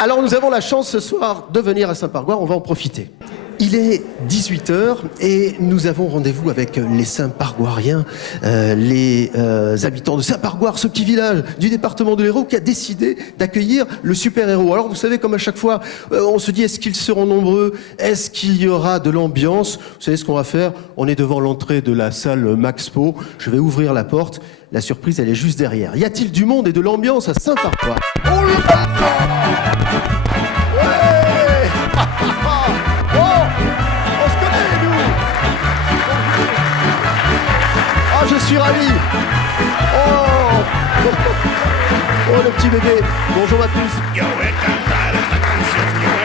Alors nous avons la chance ce soir de venir à Saint-Pargoire, on va en profiter. Il est 18h et nous avons rendez-vous avec les Saint-Pargoiriens, les habitants de Saint-Pargoire, ce petit village du département de l'Hérault qui a décidé d'accueillir le super-héros. Alors vous savez, comme à chaque fois, on se dit est-ce qu'ils seront nombreux? Est-ce qu'il y aura de l'ambiance? Vous savez ce qu'on va faire? On est devant l'entrée de la salle Maxpo, je vais ouvrir la porte, la surprise elle est juste derrière. Y a-t-il du monde et de l'ambiance à Saint-Pargoire? On le je suis ravi. Oh, oh le petit bébé. Bonjour à tous.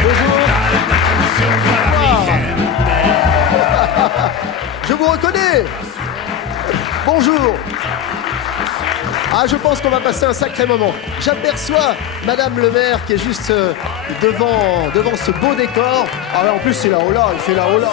Bonjour. Je vous reconnais. Bonjour. Ah, je pense qu'on va passer un sacré moment. J'aperçois Madame le maire qui est juste devant ce beau décor. Ah là, en plus, c'est la hola, il fait la hola.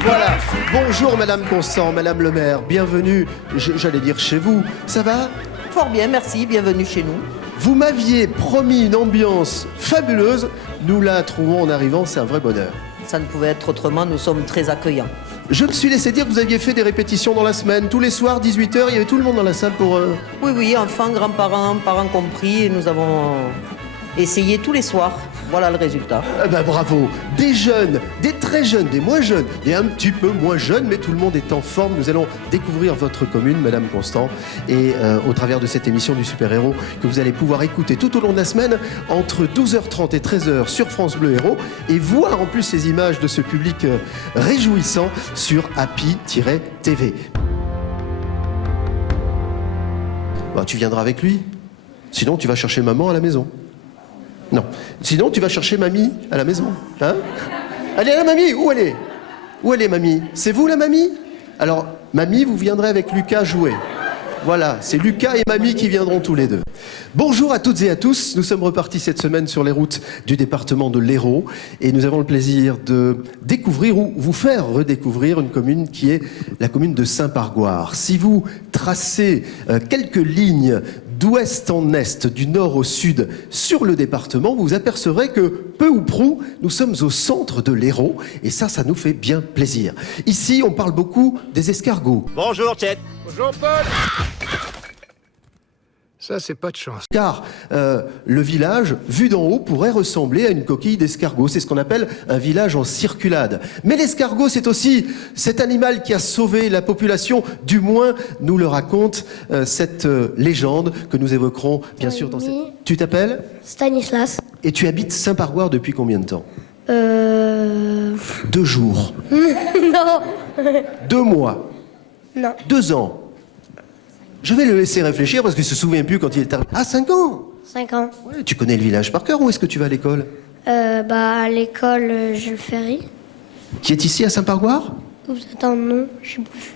Voilà. Bonjour Madame Constant, Madame le maire, bienvenue, j'allais dire chez vous. Ça va? Fort bien, merci, bienvenue chez nous. Vous m'aviez promis une ambiance fabuleuse, nous la trouvons en arrivant, c'est un vrai bonheur. Ça ne pouvait être autrement, nous sommes très accueillants. Je me suis laissé dire que vous aviez fait des répétitions dans la semaine, tous les soirs, 18h, il y avait tout le monde dans la salle pour... Oui, enfants, grands-parents, parents compris, et nous avons essayé tous les soirs. Voilà le résultat. Eh ben bravo. Des jeunes, des très jeunes, des moins jeunes et un petit peu moins jeunes, mais tout le monde est en forme. Nous allons découvrir votre commune, Madame Constant, et au travers de cette émission du super-héros que vous allez pouvoir écouter tout au long de la semaine entre 12h30 et 13h sur France Bleu Héros et voir en plus ces images de ce public réjouissant sur Happy-TV. Bah, tu viendras avec lui. Sinon, tu vas chercher maman à la maison. Non. Sinon, tu vas chercher mamie à la maison. Hein? Allez, la mamie, où elle est? Où elle est, mamie? C'est vous, la mamie? Alors, mamie, vous viendrez avec Lucas jouer. Voilà, c'est Lucas et mamie qui viendront tous les deux. Bonjour à toutes et à tous. Nous sommes repartis cette semaine sur les routes du département de l'Hérault et nous avons le plaisir de découvrir ou vous faire redécouvrir une commune qui est la commune de Saint-Pargoire. Si vous tracez quelques lignes d'ouest en est, du nord au sud, sur le département, vous apercevrez que, peu ou prou, nous sommes au centre de l'Hérault, et ça nous fait bien plaisir. Ici, on parle beaucoup des escargots. Bonjour, Chet. Bonjour, Paul. Ça, c'est pas de chance. Car le village, vu d'en haut, pourrait ressembler à une coquille d'escargot. C'est ce qu'on appelle un village en circulade. Mais l'escargot, c'est aussi cet animal qui a sauvé la population. Du moins, nous le raconte cette légende que nous évoquerons, bien sûr, dans cette... Tu t'appelles? Stanislas. Et tu habites Saint-Pargoire depuis combien de temps? 2 jours. Non. 2 mois. Non. 2 ans. Je vais le laisser réfléchir parce qu'il ne se souvient plus quand il est arrivé. Ah, 5 ans. 5 ans. Ouais, tu connais le village par cœur. Où est-ce que tu vas à l'école? À l'école Jules Ferry. Qui est ici à Saint-Pargoire? Vous êtes un nom, je sais plus.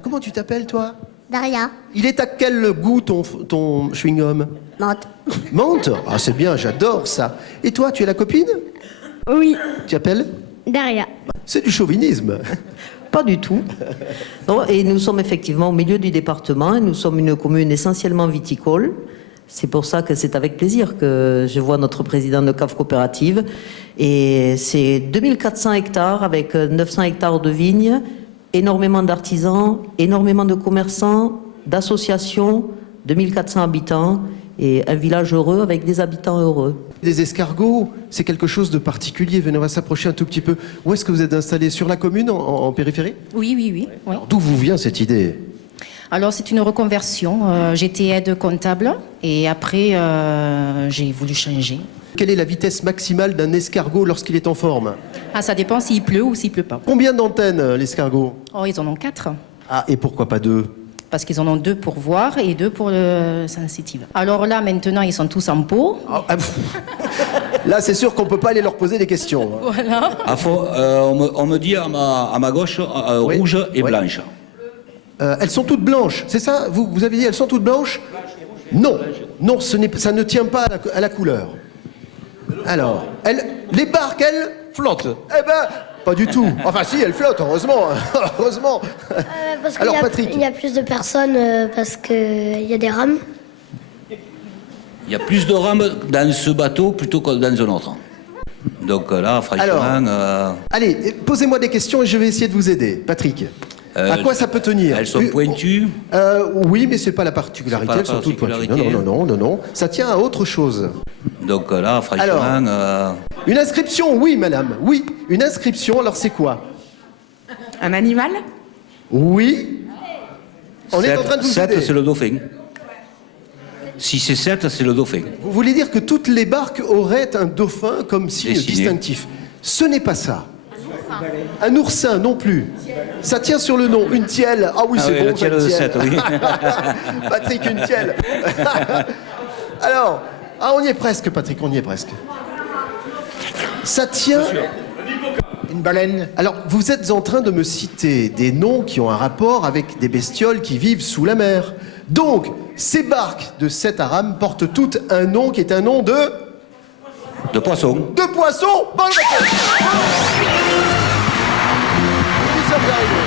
Comment tu t'appelles, toi? Daria. Il est à quel goût ton chewing-gum? Menthe. Menthe? Ah, c'est bien, j'adore ça. Et toi, tu es la copine? Oui. Tu t'appelles? Daria. C'est du chauvinisme. Pas du tout. Non, et nous sommes effectivement au milieu du département, et nous sommes une commune essentiellement viticole. C'est pour ça que c'est avec plaisir que je vois notre président de cave coopérative. Et c'est 2400 hectares avec 900 hectares de vignes, énormément d'artisans, énormément de commerçants, d'associations, 2400 habitants et un village heureux avec des habitants heureux. Des escargots, c'est quelque chose de particulier. Venez, on va s'approcher un tout petit peu. Où est-ce que vous êtes installé? Sur la commune, en périphérie? Oui. Alors, d'où vous vient cette idée? Alors, c'est une reconversion. J'étais aide comptable et après, j'ai voulu changer. Quelle est la vitesse maximale d'un escargot lorsqu'il est en forme? Ah, ça dépend s'il pleut ou s'il pleut pas. Combien d'antennes, l'escargot? Oh, ils en ont 4. Ah, et pourquoi pas 2? Parce qu'ils en ont 2 pour voir et 2 pour le sensitive. Alors là, maintenant, ils sont tous en pot. Là, c'est sûr qu'on ne peut pas aller leur poser des questions. Voilà. On me dit à ma gauche Oui. rouge et Oui. blanche. Elles sont toutes blanches, c'est ça? Vous avez dit elles sont toutes blanches? Non, non, ça ne tient pas à la couleur. Alors, les barques, elles flottent. Eh ben, Pas du tout. Enfin si, elle flotte, heureusement. Heureusement. Parce Alors, qu'il y a- Patrick. il y a plus de personnes parce qu'il y a des rames. Il y a plus de rames dans ce bateau plutôt que dans un autre. Donc là, franchement, Allez, posez-moi des questions et je vais essayer de vous aider. Patrick, à quoi ça peut tenir? elles sont pointues. Oui, mais c'est pas la particularité, C'est pas la elles sont toutes pointues. particularité. Non. Ça tient à autre chose. Donc là, franchement, Alors, une inscription, oui, madame. Oui, une inscription, alors c'est quoi? Un animal? Oui. On est en train de vous 7, aider. c'est le dauphin. Si c'est 7, c'est le dauphin. Vous voulez dire que toutes les barques auraient un dauphin comme signe Dessiné. distinctif? Ce n'est pas ça. Un oursin non plus. Ça tient sur le nom. Une tielle. Ah oui, Ah c'est oui, bon. la tielle de 7, oui. Patrick, une tielle. Alors, on y est presque, Patrick, on y est presque. Ça tient. Une baleine. Alors, vous êtes en train de me citer des noms qui ont un rapport avec des bestioles qui vivent sous la mer. Donc, ces barques de 7 à rames portent toutes un nom qui est un nom de poisson. poisson. Bonne réponse. Christophe Darrieux.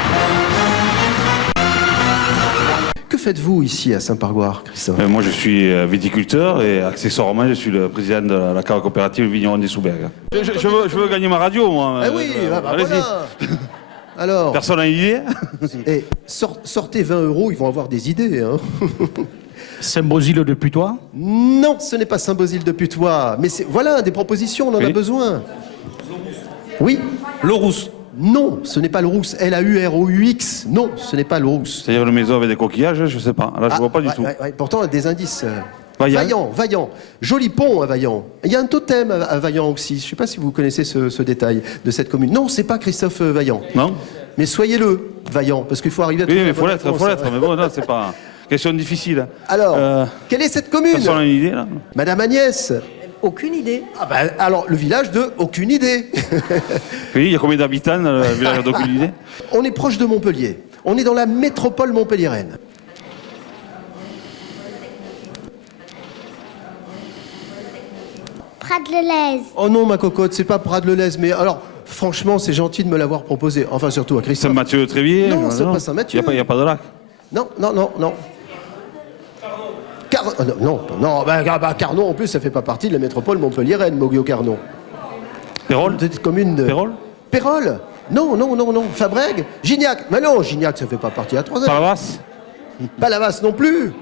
Que faites-vous ici à Saint-Pargoire, Christophe? Moi, je suis viticulteur et accessoirement, je suis le président de la cave coopérative Vigneron des Soubergues. Je veux gagner ma radio, moi. Ah oui, Allez-y. voilà. Alors, Personne n'a une idée? et sortez 20 €, ils vont avoir des idées. Hein. Saint-Bosile de Putois. Non, ce n'est pas Saint-Bosile de Putois. Mais voilà, des propositions, on en a Oui. besoin. Oui. Le Rousse. Non, ce n'est pas le Rousse. L-A-U-R-O-U-X. Non, ce n'est pas le Rousse. C'est-à-dire une maison avec des coquillages, je sais pas. Là, je vois pas du tout. Pourtant, des indices. Vaillant. Vaillant. Joli pont à Vaillant. Il y a un totem à Vaillant aussi. Je ne sais pas si vous connaissez ce détail de cette commune. Non, c'est pas Christophe Vaillant. Non? Mais soyez-le, Vaillant, parce qu'il faut arriver à Oui, trouver mais la faut bonne l'être, réponse, faut hein. l'être. Mais bon, non, c'est pas. Question difficile. Alors, quelle est cette commune? Personne n'a une idée, là? Madame Agnès. Aucune idée. Ah ben, alors, le village de aucune idée. Oui, il y a combien d'habitants dans le village d'aucune idée? On est proche de Montpellier. On est dans la métropole montpelliéraine. Prat-de-Lez. Oh non, ma cocotte, c'est pas Prat-de-Lez, mais alors, franchement, c'est gentil de me l'avoir proposé. Enfin, surtout à Christophe. Saint-Mathieu-Tréviers? Non, c'est pas Saint-Mathieu. Il n'y a pas de lac? Non. Carnon, en plus, ça fait pas partie de la métropole montpelliéraine, Moguio-Carnon. Pérol? Petite commune de... Pérol? Pérol? Non. Fabrègue? Gignac? Mais non, Gignac, ça fait pas partie à 3 heures. Palavas? Palavas non plus.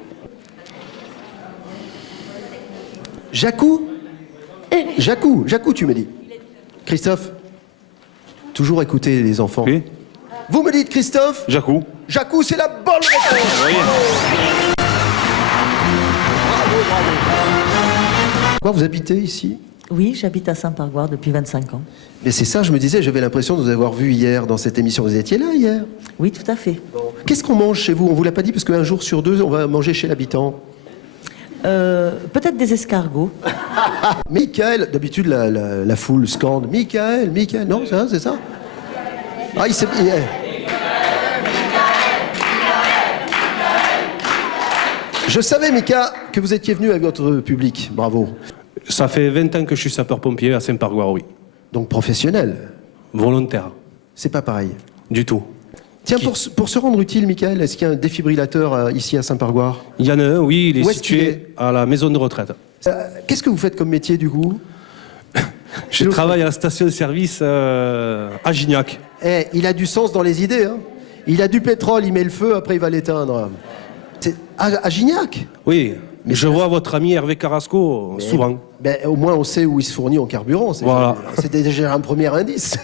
Jacou, tu me dis. Christophe, toujours écouter les enfants. Oui. Vous me dites Christophe? Jacou? Jacou, c'est la bonne réponse. Oui. Bravo. Quoi, vous habitez ici? Oui, j'habite à Saint-Pargoire depuis 25 ans. Mais c'est ça, je me disais, j'avais l'impression de vous avoir vu hier dans cette émission. Vous étiez là hier? Oui, tout à fait. Qu'est-ce qu'on mange chez vous? On vous l'a pas dit parce qu'un jour sur deux, on va manger chez l'habitant. Peut-être des escargots. Michael, d'habitude la foule scande. Michael, non, c'est ça? Ah, il s'est... Je savais, Mika, que vous étiez venu avec votre public. Bravo. Ça fait 20 ans que je suis sapeur-pompier à Saint-Pargoire, oui. Donc professionnel. Volontaire, C'est pas pareil. du tout. Tiens, pour se rendre utile, Michael, est-ce qu'il y a un défibrillateur ici à Saint-Pargoire? Il y en a un, oui, il est Où est-ce qu'il situé à la maison de retraite. Qu'est-ce que vous faites comme métier, du coup? Je travaille à la station-service à Gignac. Il a du sens dans les idées. Hein. Il a du pétrole, il met le feu, après il va l'éteindre. C'est à Gignac? Oui, Mais je vois votre ami Hervé Carrasco souvent. Au moins, on sait où il se fournit en carburant. Voilà. C'était déjà un premier indice.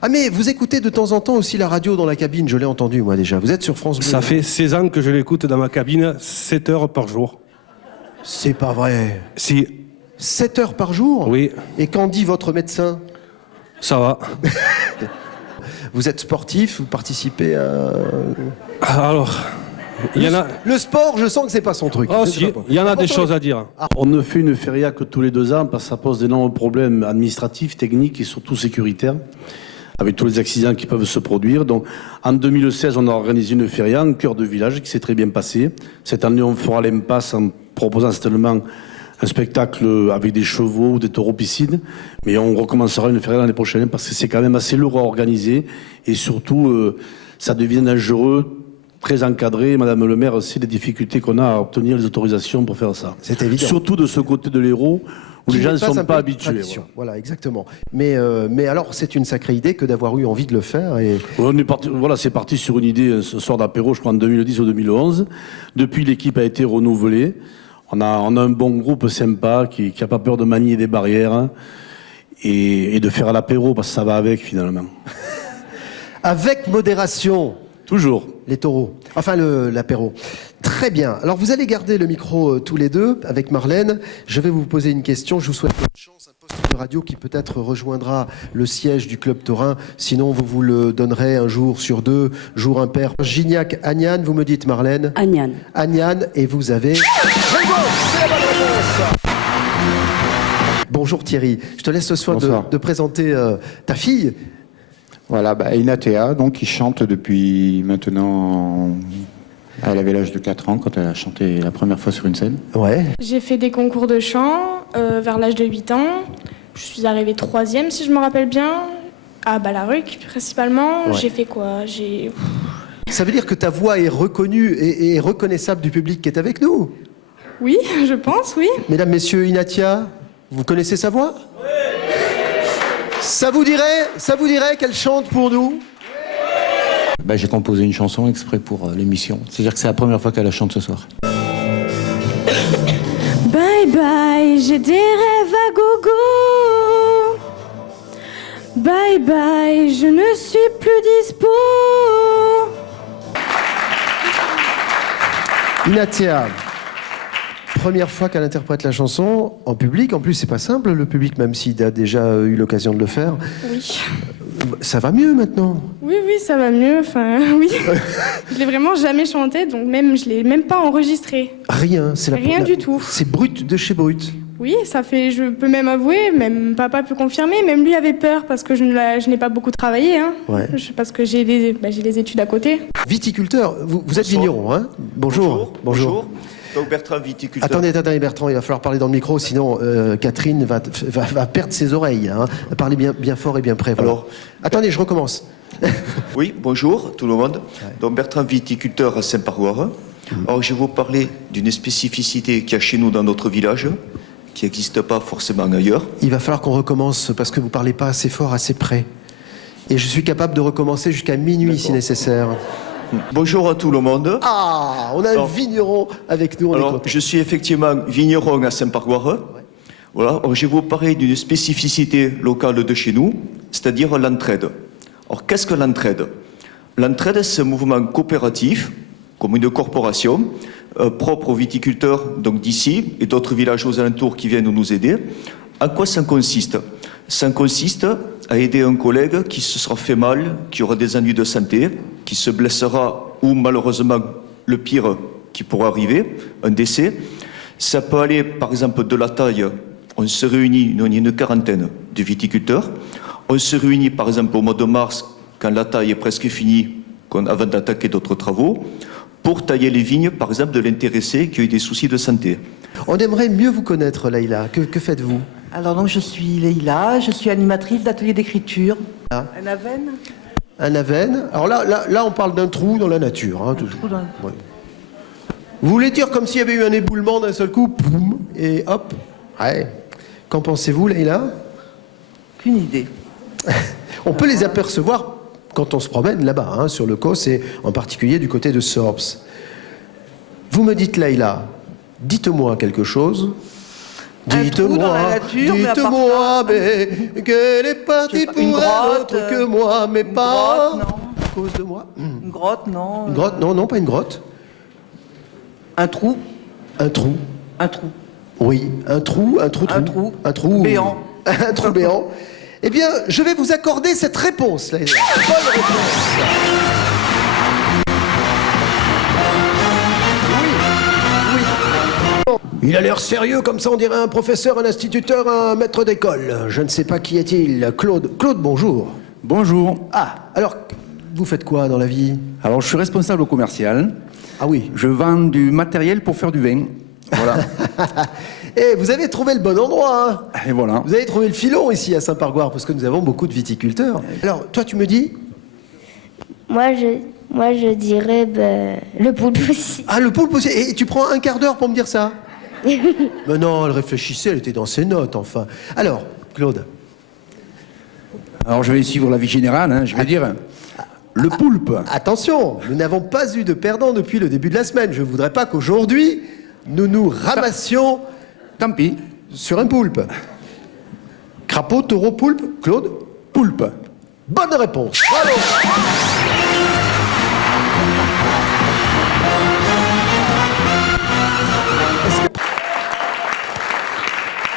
Ah, mais vous écoutez de temps en temps aussi la radio dans la cabine, je l'ai entendu, moi, déjà. Vous êtes sur France Bleu. Ça fait 16 ans que je l'écoute dans ma cabine, 7 heures par jour. C'est pas vrai. Si, 7 heures par jour? oui, Et qu'en dit votre médecin? ça va. Vous êtes sportif, vous participez à... Alors, il y en a... Le sport, je sens que c'est pas son truc. Oh, Je si, sais pas. il y en a des choses à dire. On ne fait une feria que tous les 2 ans parce que ça pose d'énormes problèmes administratifs, techniques et surtout sécuritaires, avec tous les accidents qui peuvent se produire. Donc, en 2016, on a organisé une feria en cœur de village qui s'est très bien passée. Cette année, on fera l'impasse en proposant certainement un spectacle avec des chevaux ou des taureaux piscines, mais on recommencera une feria l'année prochaine parce que c'est quand même assez lourd à organiser et surtout ça devient dangereux, très encadré. Madame le maire sait les difficultés qu'on a à obtenir les autorisations pour faire ça. C'est évident. Surtout de ce côté de l'Hérault où les gens ne sont pas habitués. Voilà, exactement. Mais alors, c'est une sacrée idée que d'avoir eu envie de le faire. Et... Voilà, c'est parti sur une idée, ce soir d'apéro, je crois en 2010 ou 2011. Depuis, l'équipe a été renouvelée. On a un bon groupe sympa qui n'a pas peur de manier des barrières et de faire l'apéro parce que ça va avec finalement. Avec modération. Toujours. Les taureaux. Enfin, l'apéro. Très bien. Alors, vous allez garder le micro tous les deux avec Marlène. Je vais vous poser une question. Je vous souhaite bonne chance. Un poste de radio qui peut-être rejoindra le siège du Club Taurin. Sinon, vous le donnerez un jour sur 2, jour impair. Gignac, Agnane, vous me dites Marlène. Agnane. Agnane, et vous avez... Bravo, c'est la bonne réponse. Bonjour Thierry. Je te laisse ce soir de présenter ta fille. Voilà, Inatea, donc, qui chante depuis maintenant... Elle avait l'âge de 4 ans quand elle a chanté la première fois sur une scène. Ouais. J'ai fait des concours de chant vers l'âge de 8 ans. Je suis arrivée 3e, si je me rappelle bien, à Balaruc, principalement. Ouais. J'ai fait quoi? Ça veut dire que ta voix est reconnue et reconnaissable du public qui est avec nous? Oui, je pense, oui. Mesdames, messieurs, Inatea, vous connaissez sa voix? Oui. Ça vous dirait qu'elle chante pour nous? J'ai composé une chanson exprès pour l'émission. C'est-à-dire que c'est la première fois qu'elle la chante ce soir. Bye bye, j'ai des rêves à gogo. Bye bye, je ne suis plus dispo. Inatea, première fois qu'elle interprète la chanson en public. En plus, c'est pas simple, le public, même s'il a déjà eu l'occasion de le faire. Oui. Ça va mieux maintenant? Oui, ça va mieux. Enfin, oui. Je l'ai vraiment jamais chanté, donc je l'ai même pas enregistré. Rien, rien du tout. C'est brut de chez brut. Oui, ça fait. Je peux même avouer, même papa peut confirmer, même lui avait peur parce que je n'ai pas beaucoup travaillé, hein. Ouais. Parce que j'ai les études à côté. Viticulteur, vous êtes vigneron, hein? Bonjour. Donc Bertrand, viticulteur. Attendez Bertrand, il va falloir parler dans le micro, sinon Catherine va perdre ses oreilles. Hein. Parlez bien fort et bien près. Voilà. Alors, attendez, je recommence. Oui, bonjour tout le monde. Ouais. Donc Bertrand, viticulteur à Saint-Paroire. Alors je vais vous parler d'une spécificité qu'il y a chez nous dans notre village, qui n'existe pas forcément ailleurs. Il va falloir qu'on recommence parce que vous ne parlez pas assez fort, assez près. Et je suis capable de recommencer jusqu'à minuit si nécessaire. Bonjour à tout le monde. Ah, on a un vigneron avec nous. Je suis effectivement vigneron à Saint-Paroire. Ouais. Voilà. Alors, je vais vous parler d'une spécificité locale de chez nous, c'est-à-dire l'entraide. Alors, qu'est-ce que l'entraide? L'entraide, c'est un mouvement coopératif, comme une corporation, propre aux viticulteurs donc d'ici et d'autres villages aux alentours qui viennent nous aider. En quoi ça consiste? Ça consiste à aider un collègue qui se sera fait mal, qui aura des ennuis de santé, qui se blessera ou malheureusement le pire qui pourra arriver, un décès. Ça peut aller par exemple de la taille, on se réunit, on est une quarantaine de viticulteurs, on se réunit par exemple au mois de mars quand la taille est presque finie, avant d'attaquer d'autres travaux, pour tailler les vignes par exemple de l'intéressé qui a eu des soucis de santé. On aimerait mieux vous connaître, Leïla. Que faites-vous? Alors donc je suis Leïla, je suis animatrice d'atelier d'écriture. Ah. Un Aven. Un Aven. Alors là on parle d'un trou dans la nature. Hein, ouais. Vous voulez dire comme s'il y avait eu un éboulement d'un seul coup, boum, et hop. Ouais. Qu'en pensez-vous, Leïla? Aucune idée. On peut les apercevoir quand on se promène là-bas, hein, sur le Causse, et en particulier du côté de Sorps. Vous me dites, Leïla, dites-moi quelque chose. Dites-moi, mais qu'elle est partie pour autre que moi, mais pas à cause de moi. Une grotte, non. Une grotte, non, pas une grotte. Un trou. Un trou. Un trou. Oui, un trou. Un trou béant. Un trou béant. Eh bien, je vais vous accorder cette réponse, là. Bonne réponse. Il a l'air sérieux, comme ça on dirait un professeur, un instituteur, un maître d'école. Je ne sais pas qui est-il. Claude, bonjour. Bonjour. Ah, alors, vous faites quoi dans la vie? Alors, je suis responsable au commercial. Ah oui. Je vends du matériel pour faire du vin. Voilà. Et vous avez trouvé le bon endroit, hein. Et voilà. Vous avez trouvé le filon ici à Saint-Pargoire, parce que nous avons beaucoup de viticulteurs. Alors, toi, tu me dis? Moi, je dirais le poulpe aussi. Ah, le poulpe aussi. Et tu prends un quart d'heure pour me dire ça? Mais non, elle réfléchissait, elle était dans ses notes, enfin. Alors, Claude? Alors, je vais suivre l'avis général, hein, je vais dire le poulpe. Attention, nous n'avons pas eu de perdant depuis le début de la semaine. Je ne voudrais pas qu'aujourd'hui, nous nous ramassions... Tant pis. Sur un poulpe. Crapaud, taureau, poulpe? Claude? Poulpe. Bonne réponse. Bravo.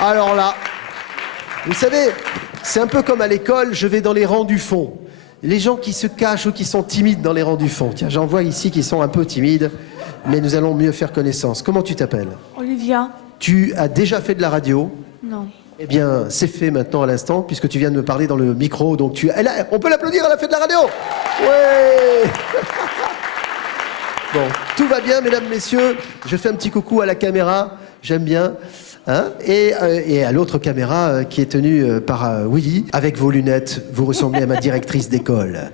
Alors là, vous savez, c'est un peu comme à l'école, je vais dans les rangs du fond. Les gens qui se cachent ou qui sont timides dans les rangs du fond. Tiens, j'en vois ici qui sont un peu timides, mais nous allons mieux faire connaissance. Comment tu t'appelles? Olivia. Tu as déjà fait de la radio? Non. Eh bien, c'est fait maintenant à l'instant, puisque tu viens de me parler dans le micro. Donc on peut l'applaudir, elle a fait de la radio. Ouais. Bon, tout va bien, mesdames, messieurs. Je fais un petit coucou à la caméra, j'aime bien. Hein, et à l'autre caméra qui est tenue par Willy. Avec vos lunettes, vous ressemblez à ma directrice d'école.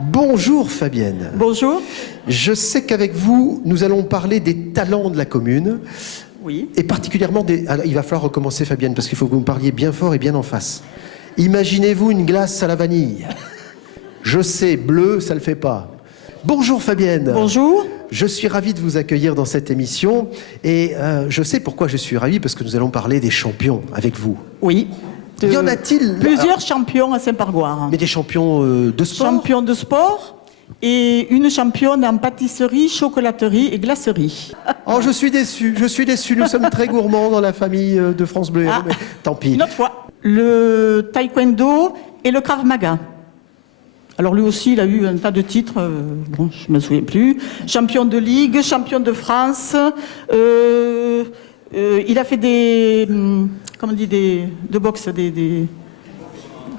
Bonjour Fabienne. Bonjour. Je sais qu'avec vous, nous allons parler des talents de la commune. Oui. Et particulièrement des... Alors, il va falloir recommencer Fabienne, parce qu'il faut que vous me parliez bien fort et bien en face. Imaginez-vous une glace à la vanille. Je sais, bleu, ça le fait pas. Bonjour Fabienne. Bonjour. Je suis ravi de vous accueillir dans cette émission. Et je sais pourquoi je suis ravi, parce que nous allons parler des champions avec vous. Oui. Y en a-t-il? Plusieurs champions à Saint-Pargoire. Mais des champions de sport? Champions de sport et une championne en pâtisserie, chocolaterie et glacerie. Oh, je suis déçu, nous sommes très gourmands dans la famille de France Bleu. Ah, mais tant pis. Une autre fois. Le taekwondo et le krav maga. Alors lui aussi, il a eu un tas de titres, bon, je ne me souviens plus. Champion de Ligue, champion de France. Il a fait des... Comment on dit de boxe, des...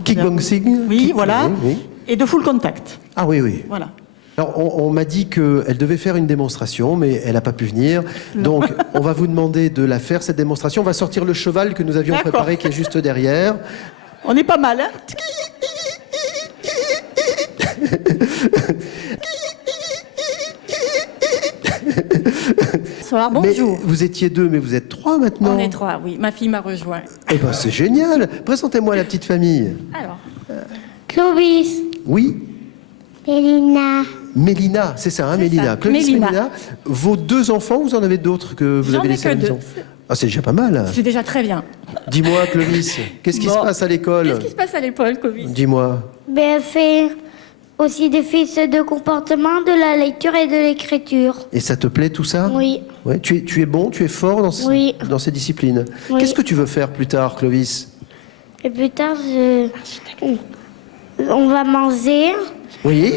Kickboxing? Oui, voilà. Oui. Et de full contact. Ah oui, oui. Voilà. Alors, on m'a dit qu'elle devait faire une démonstration, mais elle n'a pas pu venir. Donc, on va vous demander de la faire, cette démonstration. On va sortir le cheval que nous avions préparé, qui est juste derrière. On est pas mal, hein? Bonsoir, bonjour. Mais vous étiez deux, mais vous êtes trois maintenant. On est trois, oui. Ma fille m'a rejoint. Eh ben, c'est génial. Présentez-moi la petite famille. Alors. Clovis. Oui. Mélina. Mélina, c'est ça, hein, Mélina. ça. Clovis, Mélina. Mélina. Vos deux enfants, vous en avez d'autres que vous avez laissés à la maison? Ah, c'est déjà pas mal. C'est déjà très bien. Dis-moi, Clovis, qu'est-ce qui se passe à l'école? Qu'est-ce qui se passe à l'école, Clovis? Dis-moi. Ben, fait aussi des fils de comportement, de la lecture et de l'écriture. Et ça te plaît tout ça? Oui. Ouais, tu es bon, tu es fort dans, Oui. dans ces disciplines. Oui. Qu'est-ce que tu veux faire plus tard, Clovis? Et plus tard, on va manger. Oui.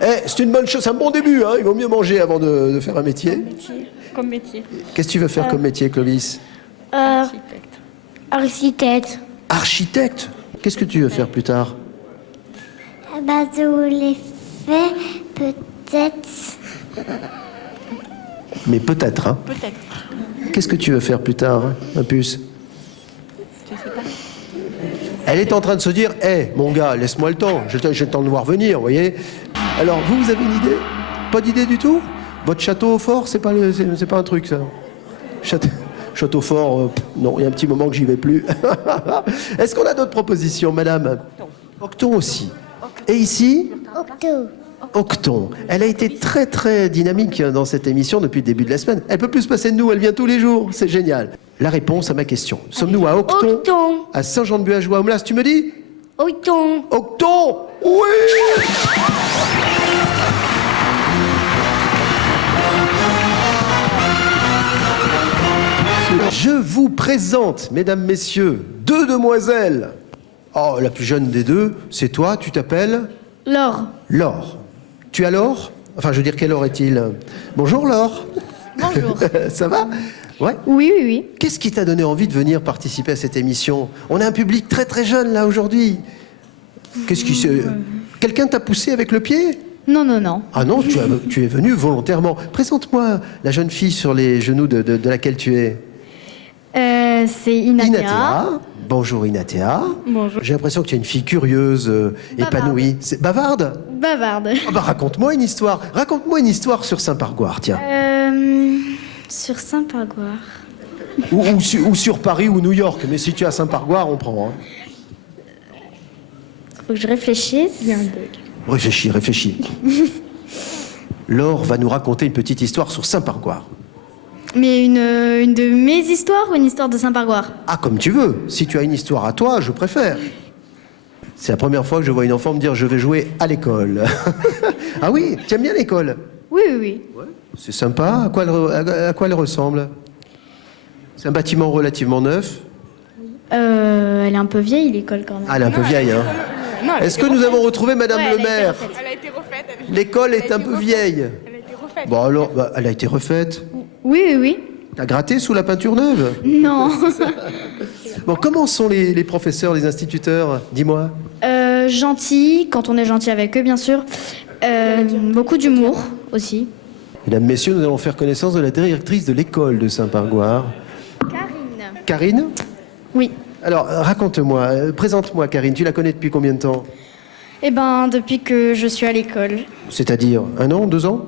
Eh, c'est une bonne chose, c'est un bon début, hein. Il vaut mieux manger avant de faire un métier. Comme métier. Qu'est-ce que tu veux faire comme métier, Clovis? Architecte. Architecte? Qu'est-ce que tu veux faire plus tard? Bah, je voulais faire peut-être. Mais peut-être, hein. Peut-être. Qu'est-ce que tu veux faire plus tard, hein, ma puce? Je sais pas. Elle est en train de se dire, hé, mon gars, laisse-moi le temps, j'ai le temps de voir venir, vous voyez. Alors, vous avez une idée? Pas d'idée du tout? Votre château fort, c'est pas un truc, ça? Château fort, non, il y a un petit moment que j'y vais plus. Est-ce qu'on a d'autres propositions, madame? Octon aussi. Et ici? Octo. Octon. Elle a été très très dynamique dans cette émission depuis le début de la semaine. Elle peut plus se passer de nous, elle vient tous les jours, c'est génial. La réponse à ma question. Sommes-nous à Octon? Octon. À Saint-Jean-de-Buage ou à Aumelas, tu me dis? Octon. Octon. Oui. Je vous présente, mesdames, messieurs, deux demoiselles. Oh, la plus jeune des deux, c'est toi, tu t'appelles? Laure. Laure. Tu as Laure? Enfin, je veux dire, quelle heure est-il? Bonjour Laure. Bonjour. Ça va? Ouais. Oui, oui, oui. Qu'est-ce qui t'a donné envie de venir participer à cette émission? On a un public très très jeune là aujourd'hui. Qu'est-ce qui se... Quelqu'un t'a poussé avec le pied? Non, non, non. Ah non, tu es venue volontairement. Présente-moi la jeune fille sur les genoux de laquelle tu es. C'est Inatea. Bonjour Inatea. Bonjour. J'ai l'impression que tu es une fille curieuse, épanouie. C'est bavarde. Bavarde. Ah bah raconte-moi une histoire. Raconte-moi une histoire sur Saint-Pargoire, tiens. Sur Saint-Pargoire. Ou sur Paris ou New York. Mais si tu es à Saint-Pargoire, on prend. Hein. Faut que je réfléchisse. Il y a un bug. Réfléchis. Laure va nous raconter une petite histoire sur Saint-Pargoire. Mais une de mes histoires ou une histoire de Saint-Pargoire? Ah, comme tu veux. Si tu as une histoire à toi, je préfère. C'est la première fois que je vois une enfant me dire « je vais jouer à l'école ». Ah oui, tu aimes bien l'école? Oui, oui, oui. Ouais. C'est sympa. À quoi elle ressemble? C'est un bâtiment relativement neuf. Elle est un peu vieille, l'école, quand même. Ah, elle est un peu vieille, hein. Est-ce que nous avons retrouvé Madame le maire? Elle a été refaite. L'école est un peu vieille. Elle a été refaite. Bon alors, elle a été refaite. Oui, oui, oui. T'as gratté sous la peinture neuve? Non. Bon, comment sont les professeurs, les instituteurs? Dis-moi. Gentils, quand on est gentil avec eux, bien sûr. Beaucoup d'humour aussi. Mesdames, messieurs, nous allons faire connaissance de la directrice de l'école de Saint-Pargoire. Karine. Karine? Oui. Alors, raconte-moi, présente-moi Karine, tu la connais depuis combien de temps? Eh ben, depuis que je suis à l'école. C'est-à-dire 1 an, 2 ans?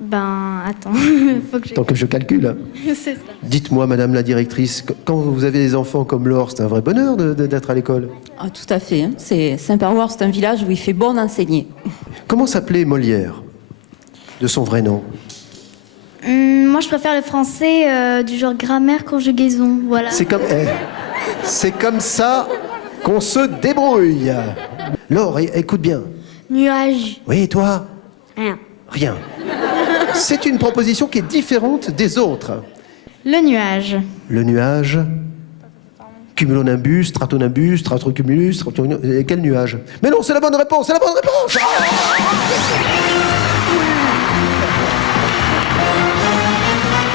Ben, attends, faut que je... Tant que je calcule. C'est ça. Dites-moi, madame la directrice, quand vous avez des enfants comme Laure, c'est un vrai bonheur d'être à l'école? Ah, tout à fait. Hein. Saint-Pargoire, c'est un village où il fait bon d'enseigner. Comment s'appelait Molière, de son vrai nom? Moi, je préfère le français du genre grammaire, conjugaison, voilà. C'est comme ça qu'on se débrouille. Laure, écoute bien. Nuage. Oui, et toi? Rien. Rien. C'est une proposition qui est différente des autres. Le nuage. Le nuage, cumulonimbus, stratonimbus, stratocumulus, quel nuage? Mais non, c'est la bonne réponse, c'est la bonne réponse.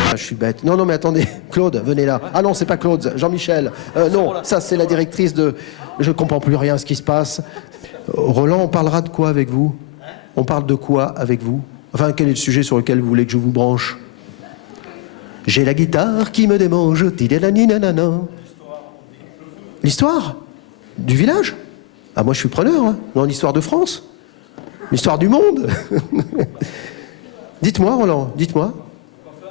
Ah, je suis bête. Non, mais attendez, Claude, venez là. Ah non, c'est pas Claude, Jean-Michel. Non, ça c'est la directrice de... Je comprends plus rien à ce qui se passe. Roland, on parlera de quoi avec vous? On parle de quoi avec vous? Enfin, quel est le sujet sur lequel vous voulez que je vous branche? J'ai la guitare qui me démange. L'histoire? Du village? Ah, moi je suis preneur, hein. Non, l'histoire de France? L'histoire du monde? Dites-moi, Roland, dites-moi.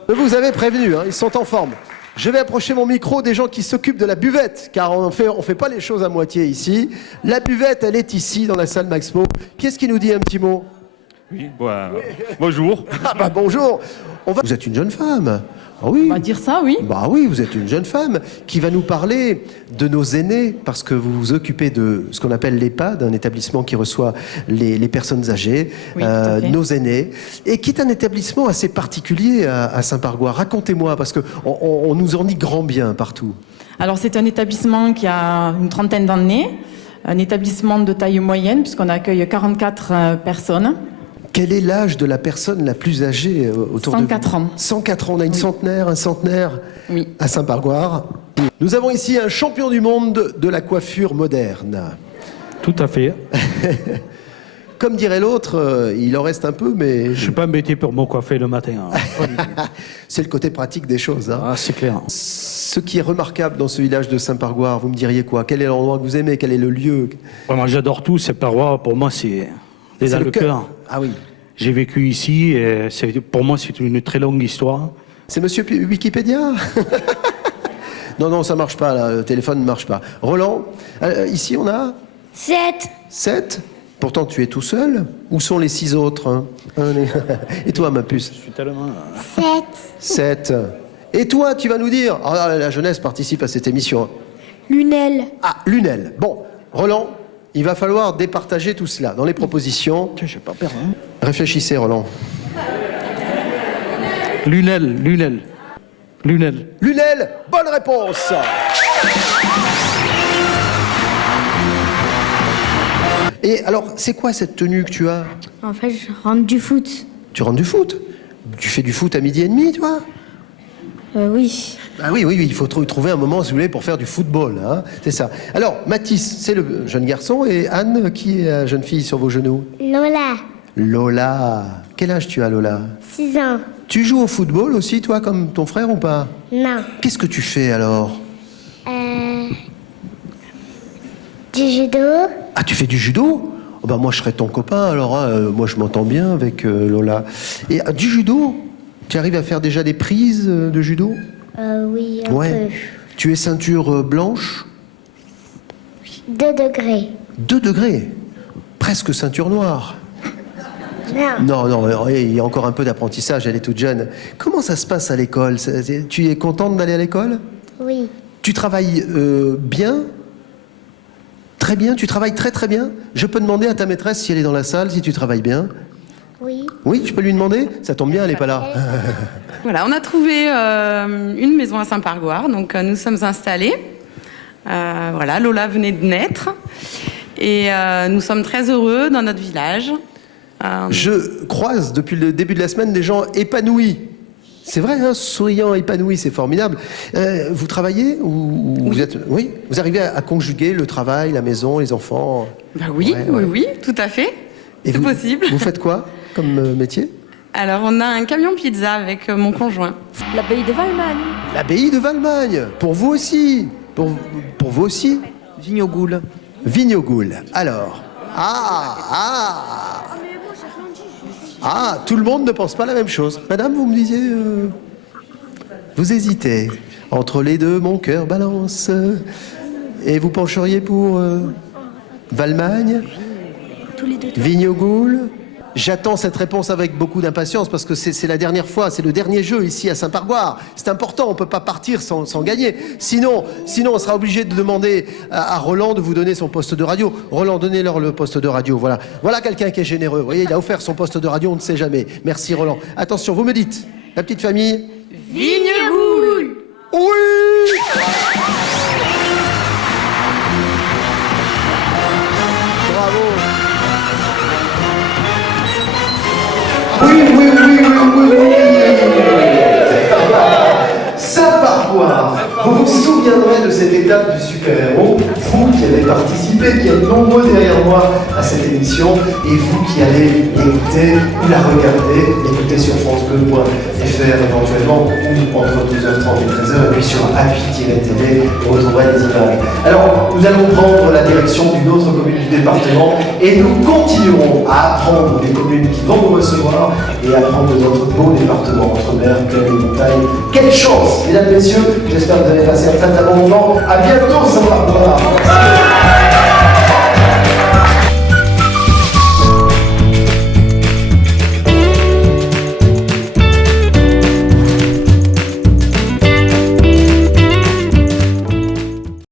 Vous avez prévenu, hein, ils sont en forme. Je vais approcher mon micro des gens qui s'occupent de la buvette, car on fait pas les choses à moitié ici. La buvette, elle est ici, dans la salle Maxpo. Qui est-ce qui nous dit un petit mot? Oui, bonjour. Ah bah bonjour. Vous êtes une jeune femme. Ah oui. On va dire ça, oui. Bah oui, vous êtes une jeune femme qui va nous parler de nos aînés, parce que vous vous occupez de ce qu'on appelle l'EHPAD, un établissement qui reçoit les personnes âgées, oui, nos aînés, et qui est un établissement assez particulier à Saint-Pargoire. Racontez-moi, parce qu'on nous en dit grand bien partout. Alors c'est un établissement qui a une trentaine d'années, un établissement de taille moyenne, puisqu'on accueille 44 personnes. Quel est l'âge de la personne la plus âgée autour de vous? 104 ans. 104 ans, on a une centenaire, un centenaire oui. À Saint-Pargoire. Nous avons ici un champion du monde de la coiffure moderne. Tout à fait. Comme dirait l'autre, il en reste un peu, mais... Je ne suis pas embêté pour me coiffer le matin. Hein. C'est le côté pratique des choses. Hein. Ah, c'est clair. Ce qui est remarquable dans ce village de Saint-Pargoire, vous me diriez quoi? Quel est l'endroit que vous aimez? Quel est le lieu? Moi, j'adore tout. Saint-Pargoire, pour moi, c'est dans le cœur. Ah oui. J'ai vécu ici et pour moi, c'est une très longue histoire. C'est monsieur Wikipédia? Non, ça marche pas, là. Le téléphone ne marche pas. Roland, ici, on a 7. 7? Pourtant, tu es tout seul? Où sont les 6 autres, hein? Et toi, ma puce? Je suis tellement... 7. 7. Et toi, tu vas nous dire... Ah, la jeunesse participe à cette émission. Lunel. Ah, Lunel. Bon, Roland, il va falloir départager tout cela dans les propositions. Je vais pas perdre. Hein. Réfléchissez, Roland. Lunel. Bonne réponse. Et alors, c'est quoi cette tenue que tu as? En fait, je rentre du foot. Tu rentres du foot? Tu fais du foot à 12h30, toi? Oui. Ah oui, il faut trouver un moment, si vous voulez, pour faire du football. Hein, c'est ça. Alors, Mathis, c'est le jeune garçon, et Anne, qui est la jeune fille sur vos genoux? Lola. Lola. Quel âge tu as, Lola? 6 ans. Tu joues au football aussi, toi, comme ton frère ou pas? Non. Qu'est-ce que tu fais alors? Du judo. Ah, tu fais du judo? Oh, bah, moi, je serais ton copain, alors hein, moi, je m'entends bien avec Lola. Et du judo? Tu arrives à faire déjà des prises de judo? Oui, un Ouais. peu. Tu es ceinture blanche? 2 degrés. 2 degrés? Presque ceinture noire. Non. Non, il y a encore un peu d'apprentissage, elle est toute jeune. Comment ça se passe à l'école? Tu es contente d'aller à l'école? Oui. Tu travailles bien? Très bien, tu travailles très très bien? Je peux demander à ta maîtresse si elle est dans la salle, si tu travailles bien? Oui. Oui, je peux lui demander? Ça tombe bien, elle n'est pas là. Voilà, on a trouvé une maison à Saint-Pargoire, donc nous sommes installés. Voilà, Lola venait de naître et nous sommes très heureux dans notre village. Je croise depuis le début de la semaine des gens épanouis. C'est vrai, hein, souriant, épanoui, c'est formidable. Vous travaillez ou vous êtes... Oui, vous arrivez à conjuguer le travail, la maison, les enfants? Bah oui, Ouais. oui, tout à fait. C'est possible. Vous faites quoi comme métier? Alors, on a un camion pizza avec mon conjoint. L'abbaye de Valmagne. L'abbaye de Valmagne, pour vous aussi. Pour vous aussi? Vignogoul. Vignogoul. Alors, tout le monde ne pense pas la même chose. Madame, vous me disiez... vous hésitez. Entre les deux, mon cœur balance. Et vous pencheriez pour Valmagne? Vignogoul? J'attends cette réponse avec beaucoup d'impatience parce que c'est la dernière fois, c'est le dernier jeu ici à Saint-Pargoire. C'est important, on ne peut pas partir sans gagner. Sinon, on sera obligé de demander à Roland de vous donner son poste de radio. Roland, donnez-leur le poste de radio, voilà. Voilà quelqu'un qui est généreux. Vous voyez, il a offert son poste de radio, on ne sait jamais. Merci Roland. Attention, vous me dites, la petite famille? Vignogoul. Oui! Bravo! Oui. Saint-Pargoire, vous vous souviendrez de cette étape du super-héros, vous qui avez participé, qui êtes nombreux derrière moi à cette émission, et vous qui allez l'écouter ou la regarder, écouter sur francebleu.fr éventuellement, ou entre 12h30 et 13h, et puis sur Appui-TV, vous retrouverez les images. Alors, nous allons prendre la direction d'une autre commune du département, et nous continuerons à apprendre des communes qui vont nous recevoir, et apprendre de notre beau département, entre mer, plaine et montagne. Quelle chance, mesdames, messieurs, j'espère que vous avez passé un très très bon moment. À bientôt.